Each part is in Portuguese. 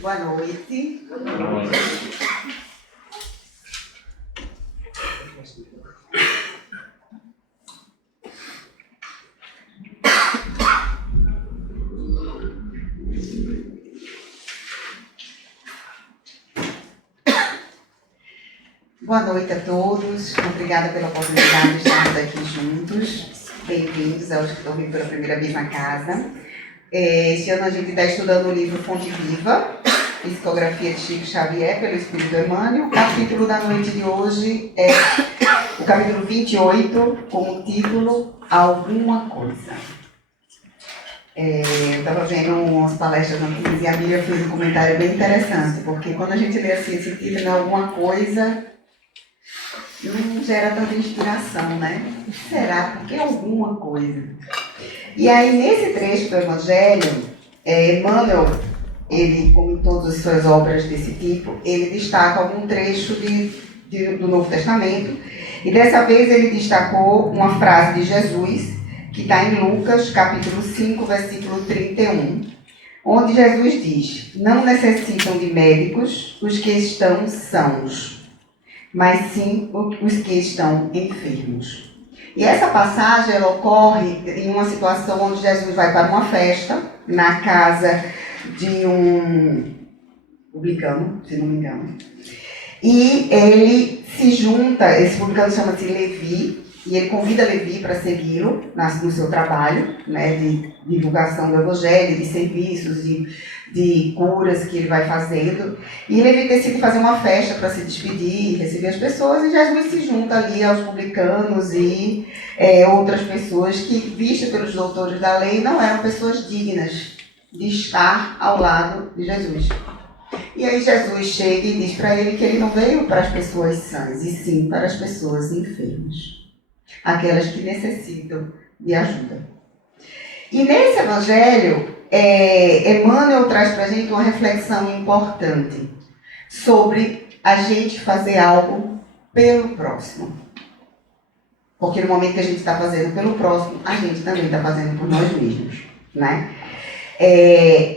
Boa noite. Boa noite. Boa noite a todos. Obrigada pela oportunidade de estarmos aqui juntos. Bem-vindos aos que estão vindo pela primeira vez na casa. Este ano a gente está estudando o livro Fonte Viva, Psicografia de Chico Xavier, pelo Espírito Emmanuel. O capítulo da noite de hoje é o capítulo 28, com o título Alguma Coisa. Eu estava vendo umas palestras antigas e a Miriam fez um comentário bem interessante, porque quando a gente lê assim esse título, Alguma Coisa, não gera tanta inspiração, né? Será? Porque alguma coisa. E aí, nesse trecho do Evangelho, Emmanuel, ele, como em todas as suas obras desse tipo, ele destaca algum trecho do Novo Testamento. E dessa vez ele destacou uma frase de Jesus, que está em Lucas, capítulo 5, versículo 31, onde Jesus diz: não necessitam de médicos os que estão sãos, mas sim os que estão enfermos. E essa passagem ela ocorre em uma situação onde Jesus vai para uma festa, na casa de um publicano, se não me engano. E ele se junta, esse publicano chama-se Levi, e ele convida Levi para segui-lo no seu trabalho, né, de divulgação do Evangelho, de serviços, de curas que ele vai fazendo. E Levi decide fazer uma festa para se despedir, receber as pessoas, e Jesus se junta ali aos publicanos e outras pessoas que, vistas pelos doutores da lei, não eram pessoas dignas de estar ao lado de Jesus. E aí Jesus chega e diz para ele que ele não veio para as pessoas sãs, e sim para as pessoas enfermas, aquelas que necessitam de ajuda. E nesse Evangelho, Emmanuel traz para a gente uma reflexão importante sobre a gente fazer algo pelo próximo. Porque no momento que a gente está fazendo pelo próximo, a gente também está fazendo por nós mesmos, né?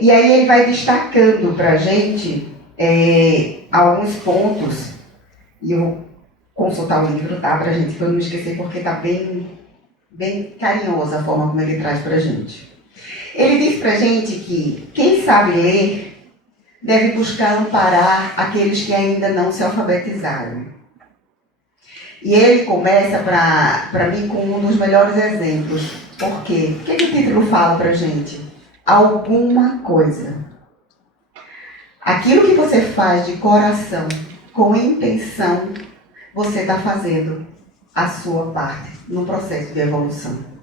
E aí ele vai destacando para a gente alguns pontos, e eu vou consultar o livro, tá, para a gente, para eu não esquecer, porque está bem carinhosa a forma como ele traz para a gente. Ele diz para a gente que quem sabe ler deve buscar amparar aqueles que ainda não se alfabetizaram. E ele começa, para mim, com um dos melhores exemplos. Por quê? O que o título fala para a gente? Alguma coisa. Aquilo que você faz de coração, com intenção, você está fazendo a sua parte no processo de evolução.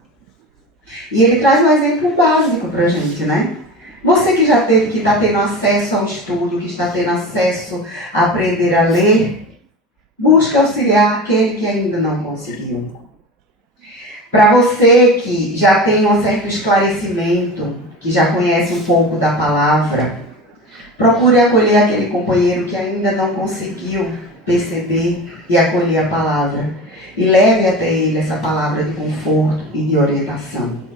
E ele traz um exemplo básico para a gente, né? Você que está tendo acesso ao estudo, que está tendo acesso a aprender a ler, busque auxiliar aquele que ainda não conseguiu. Para você que já tem um certo esclarecimento, que já conhece um pouco da palavra, procure acolher aquele companheiro que ainda não conseguiu perceber e acolher a palavra. E leve até ele essa palavra de conforto e de orientação.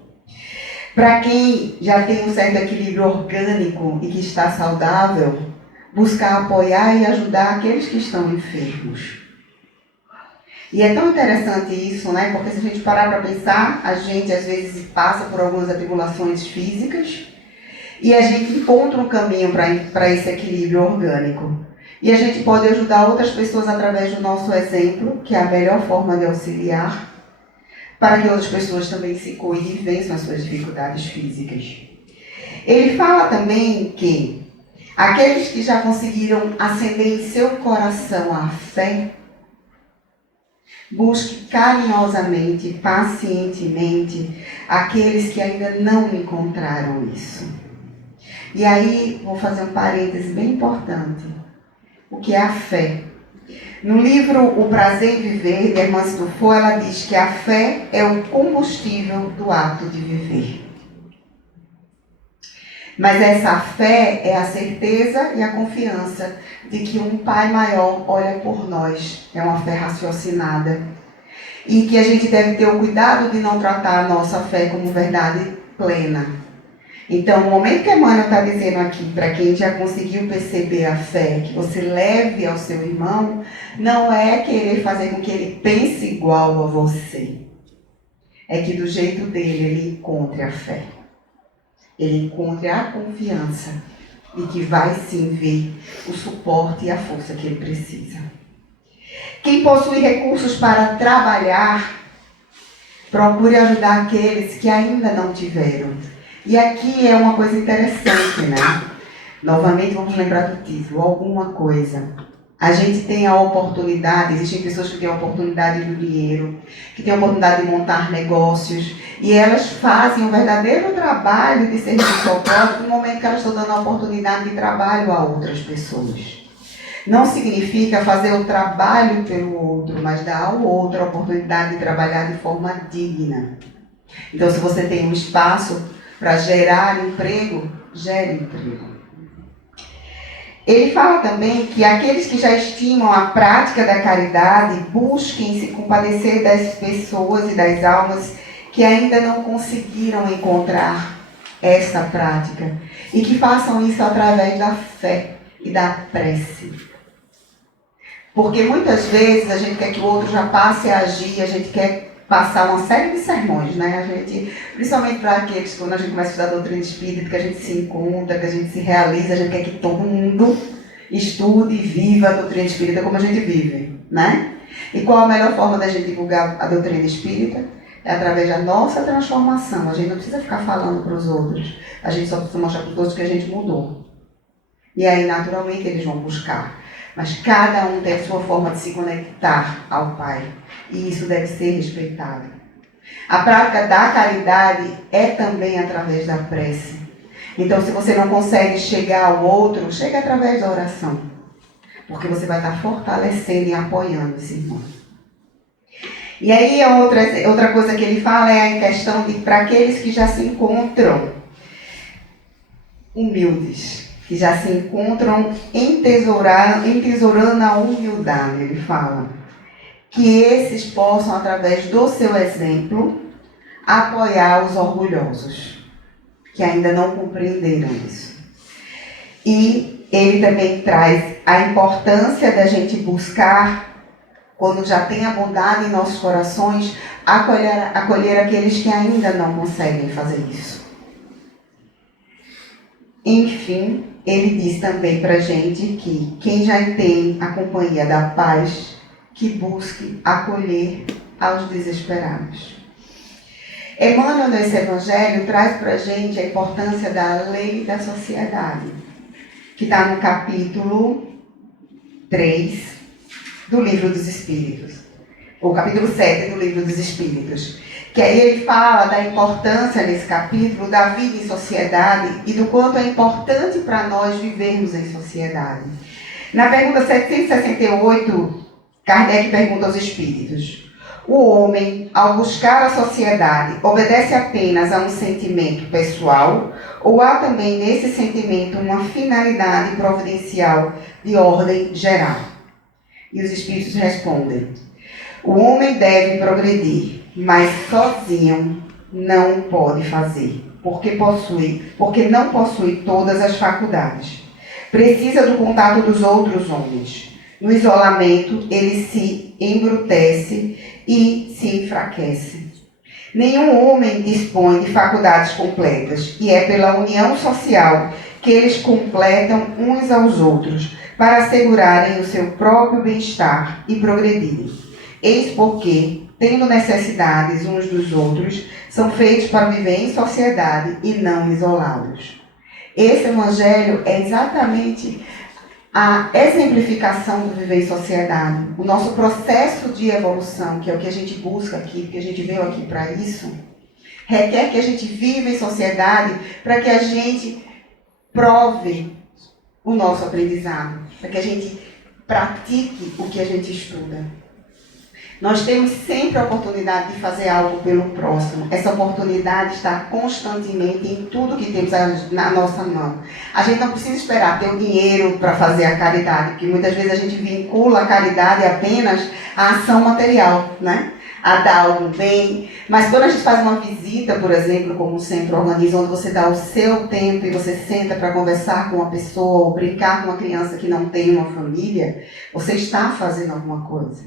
Para quem já tem um certo equilíbrio orgânico e que está saudável, buscar apoiar e ajudar aqueles que estão enfermos. E é tão interessante isso, né? Porque se a gente parar para pensar, a gente às vezes passa por algumas atribulações físicas e a gente encontra um caminho para esse equilíbrio orgânico. E a gente pode ajudar outras pessoas através do nosso exemplo, que é a melhor forma de auxiliar, para que outras pessoas também se cuidem e vençam as suas dificuldades físicas. Ele fala também que aqueles que já conseguiram acender em seu coração a fé, busque carinhosamente, pacientemente, aqueles que ainda não encontraram isso. E aí, vou fazer um parêntese bem importante. O que é a fé? No livro O Prazer em Viver, de Hermance Dufour, ela diz que a fé é o combustível do ato de viver. Mas essa fé é a certeza e a confiança de que um Pai maior olha por nós. É uma fé raciocinada. E que a gente deve ter o cuidado de não tratar a nossa fé como verdade plena. Então, o momento que Emmanuel está dizendo aqui, para quem já conseguiu perceber a fé, que você leve ao seu irmão, não é querer fazer com que ele pense igual a você. É que do jeito dele ele encontre a fé. Ele encontre a confiança e que vai sim ver o suporte e a força que ele precisa. Quem possui recursos para trabalhar, procure ajudar aqueles que ainda não tiveram. E aqui é uma coisa interessante, né? Novamente vamos lembrar do título, alguma coisa. A gente tem a oportunidade, existem pessoas que têm a oportunidade do dinheiro, que têm a oportunidade de montar negócios, e elas fazem um verdadeiro trabalho de serviço ao próximo no momento que elas estão dando a oportunidade de trabalho a outras pessoas. Não significa fazer o trabalho pelo outro, mas dar ao outro a oportunidade de trabalhar de forma digna. Então, se você tem um espaço para gerar emprego, gere emprego. Ele fala também que aqueles que já estimam a prática da caridade busquem se compadecer das pessoas e das almas que ainda não conseguiram encontrar essa prática e que façam isso através da fé e da prece. Porque muitas vezes a gente quer que o outro já passe a agir, a gente quer passar uma série de sermões, né? A gente, principalmente para aqueles, quando a gente começa a estudar a doutrina espírita, que a gente se encontra, que a gente se realiza, a gente quer que todo mundo estude e viva a doutrina espírita como a gente vive, né? E qual a melhor forma da gente divulgar a doutrina espírita? É através da nossa transformação. A gente não precisa ficar falando para os outros, a gente só precisa mostrar para os outros que a gente mudou. E aí, naturalmente, eles vão buscar. Mas cada um tem a sua forma de se conectar ao Pai. E isso deve ser respeitado. A prática da caridade é também através da prece. Então, se você não consegue chegar ao outro, chegue através da oração. Porque você vai estar fortalecendo e apoiando esse irmão. E aí, outra coisa que ele fala é a questão de para aqueles que já se encontram humildes, que já se encontram entesourando a humildade, ele fala. Que esses possam, através do seu exemplo, apoiar os orgulhosos, que ainda não compreenderam isso. E ele também traz a importância da gente buscar, quando já tem a bondade em nossos corações, acolher aqueles que ainda não conseguem fazer isso. Enfim, ele diz também para a gente que quem já tem a companhia da paz, que busque acolher aos desesperados. Emmanuel, nesse Evangelho, traz para a gente a importância da lei da sociedade, que está no capítulo 3 do Livro dos Espíritos, ou capítulo 7 do Livro dos Espíritos. Que aí ele fala da importância nesse capítulo da vida em sociedade e do quanto é importante para nós vivermos em sociedade. Na pergunta 768, Kardec pergunta aos espíritos: o homem, ao buscar a sociedade, obedece apenas a um sentimento pessoal ou há também nesse sentimento uma finalidade providencial de ordem geral? E os espíritos respondem: o homem deve progredir, mas sozinho não pode fazer, porque não possui todas as faculdades. Precisa do contato dos outros homens. No isolamento, ele se embrutece e se enfraquece. Nenhum homem dispõe de faculdades completas, e é pela união social que eles completam uns aos outros, para assegurarem o seu próprio bem-estar e progredirem. Eis porque, tendo necessidades uns dos outros, são feitos para viver em sociedade e não isolados. Esse evangelho é exatamente a exemplificação do viver em sociedade. O nosso processo de evolução, que é o que a gente busca aqui, que a gente veio aqui para isso, requer que a gente viva em sociedade para que a gente prove o nosso aprendizado, para que a gente pratique o que a gente estuda. Nós temos sempre a oportunidade de fazer algo pelo próximo. Essa oportunidade está constantemente em tudo que temos na nossa mão. A gente não precisa esperar ter o dinheiro para fazer a caridade, porque muitas vezes a gente vincula a caridade apenas à ação material, né? a dar algum bem. Mas quando a gente faz uma visita, por exemplo, como o centro organiza, onde você dá o seu tempo e você senta para conversar com uma pessoa ou brincar com uma criança que não tem uma família, você está fazendo alguma coisa.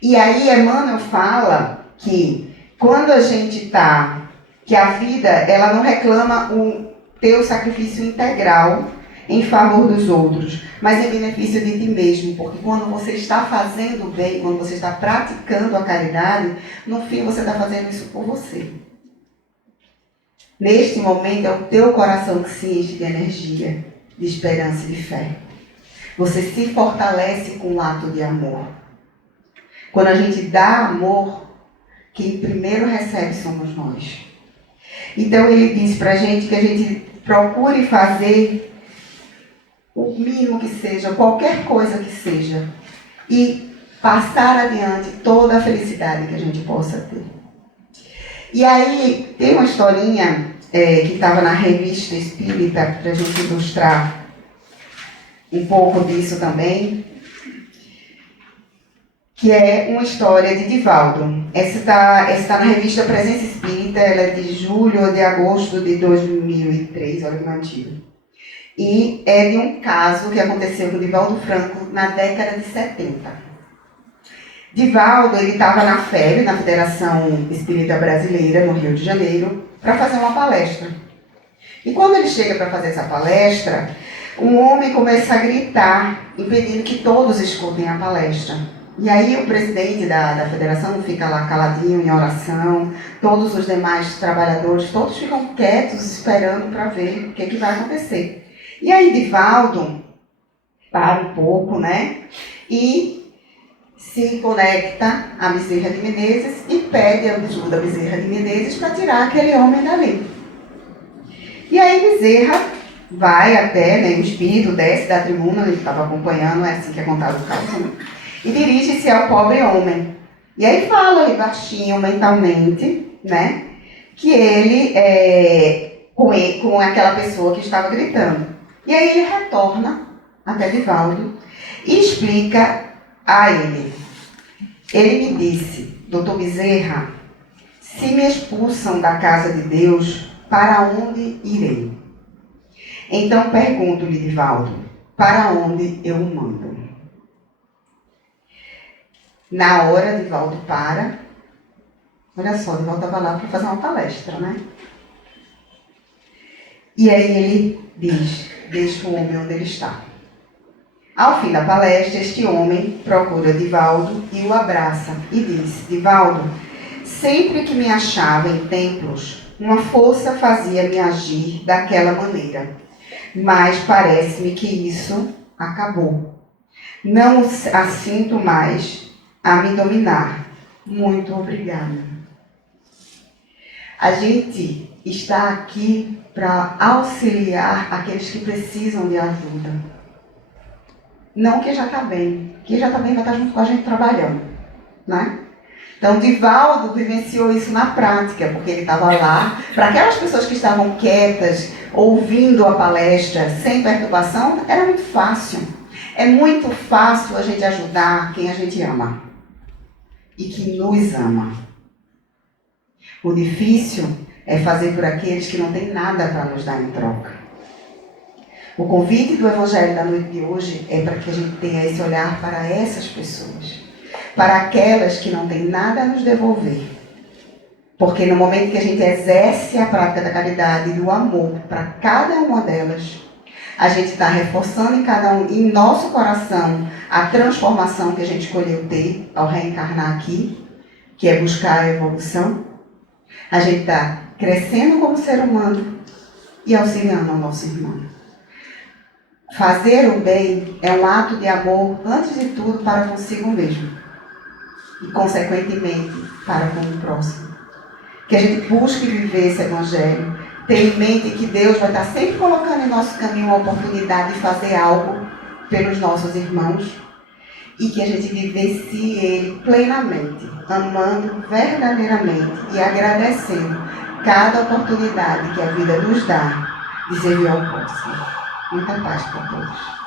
E aí Emmanuel fala que quando a gente está, que a vida ela não reclama o teu sacrifício integral em favor dos outros, mas em benefício de ti mesmo, porque quando você está fazendo bem, quando você está praticando a caridade, no fim você está fazendo isso por você. Neste momento é o teu coração que se enche de energia, de esperança e de fé. Você se fortalece com um ato de amor. Quando a gente dá amor, quem primeiro recebe somos nós. Então ele diz pra gente que a gente procure fazer o mínimo que seja, qualquer coisa que seja, e passar adiante toda a felicidade que a gente possa ter. E aí, tem uma historinha que estava na revista Espírita, para a gente ilustrar um pouco disso também, que é uma história de Divaldo. Essa está na revista Presença Espírita, ela é de julho ou de agosto de 2003, olha que antigo. E é de um caso que aconteceu com Divaldo Franco na década de 70. Divaldo estava na FEB, na Federação Espírita Brasileira, no Rio de Janeiro, para fazer uma palestra. E quando ele chega para fazer essa palestra, um homem começa a gritar, impedindo que todos escutem a palestra. E aí o presidente da federação fica lá caladinho, em oração, todos os demais trabalhadores, todos ficam quietos, esperando para ver o que vai acontecer. E aí Divaldo para um pouco, né? E se conecta a Bezerra de Menezes e pede ajuda a Bezerra de Menezes para tirar aquele homem dali. E aí Bezerra vai até, né, o espírito desce da tribuna, ele estava acompanhando, é assim que é contado o caso, né? E dirige-se ao pobre homem. E aí fala ali baixinho, mentalmente, né? Que ele com aquela pessoa que estava gritando. E aí ele retorna até Divaldo e explica a ele. Ele me disse, doutor Bezerra, se me expulsam da casa de Deus, para onde irei? Então pergunto-lhe, Divaldo, para onde eu o mando? Na hora, Divaldo para. Olha só, Divaldo estava lá para fazer uma palestra, né? E aí ele diz, deixa o homem onde ele está. Ao fim da palestra, este homem procura Divaldo e o abraça e diz, Divaldo, sempre que me achava em templos, uma força fazia-me agir daquela maneira. Mas parece-me que isso acabou. Não a sinto mais a me dominar. Muito obrigada. A gente está aqui para auxiliar aqueles que precisam de ajuda. Não que já está bem. Quem já está bem vai estar junto com a gente trabalhando, né? Então, Divaldo vivenciou isso na prática, porque ele estava lá. Para aquelas pessoas que estavam quietas, ouvindo a palestra, sem perturbação, era muito fácil. É muito fácil a gente ajudar quem a gente ama e que nos ama. O difícil é fazer por aqueles que não têm nada para nos dar em troca. O convite do Evangelho da noite de hoje é para que a gente tenha esse olhar para essas pessoas, para aquelas que não têm nada a nos devolver. Porque no momento que a gente exerce a prática da caridade e do amor para cada uma delas, a gente está reforçando em nosso coração a transformação que a gente escolheu ter ao reencarnar aqui, que é buscar a evolução. A gente está crescendo como ser humano e auxiliando ao nosso irmão. Fazer o bem é um ato de amor, antes de tudo, para consigo mesmo. E, consequentemente, para com o próximo. Que a gente busque viver esse evangelho, ter em mente que Deus vai estar sempre colocando em nosso caminho uma oportunidade de fazer algo pelos nossos irmãos e que a gente vivencie Ele plenamente, amando verdadeiramente e agradecendo cada oportunidade que a vida nos dá de servir ao próximo. Muita paz para todos.